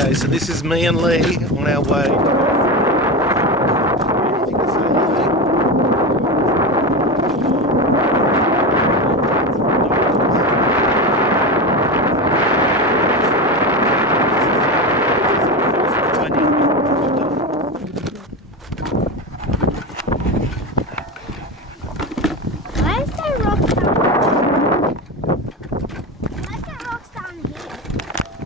Okay, so this is me and Lee on our way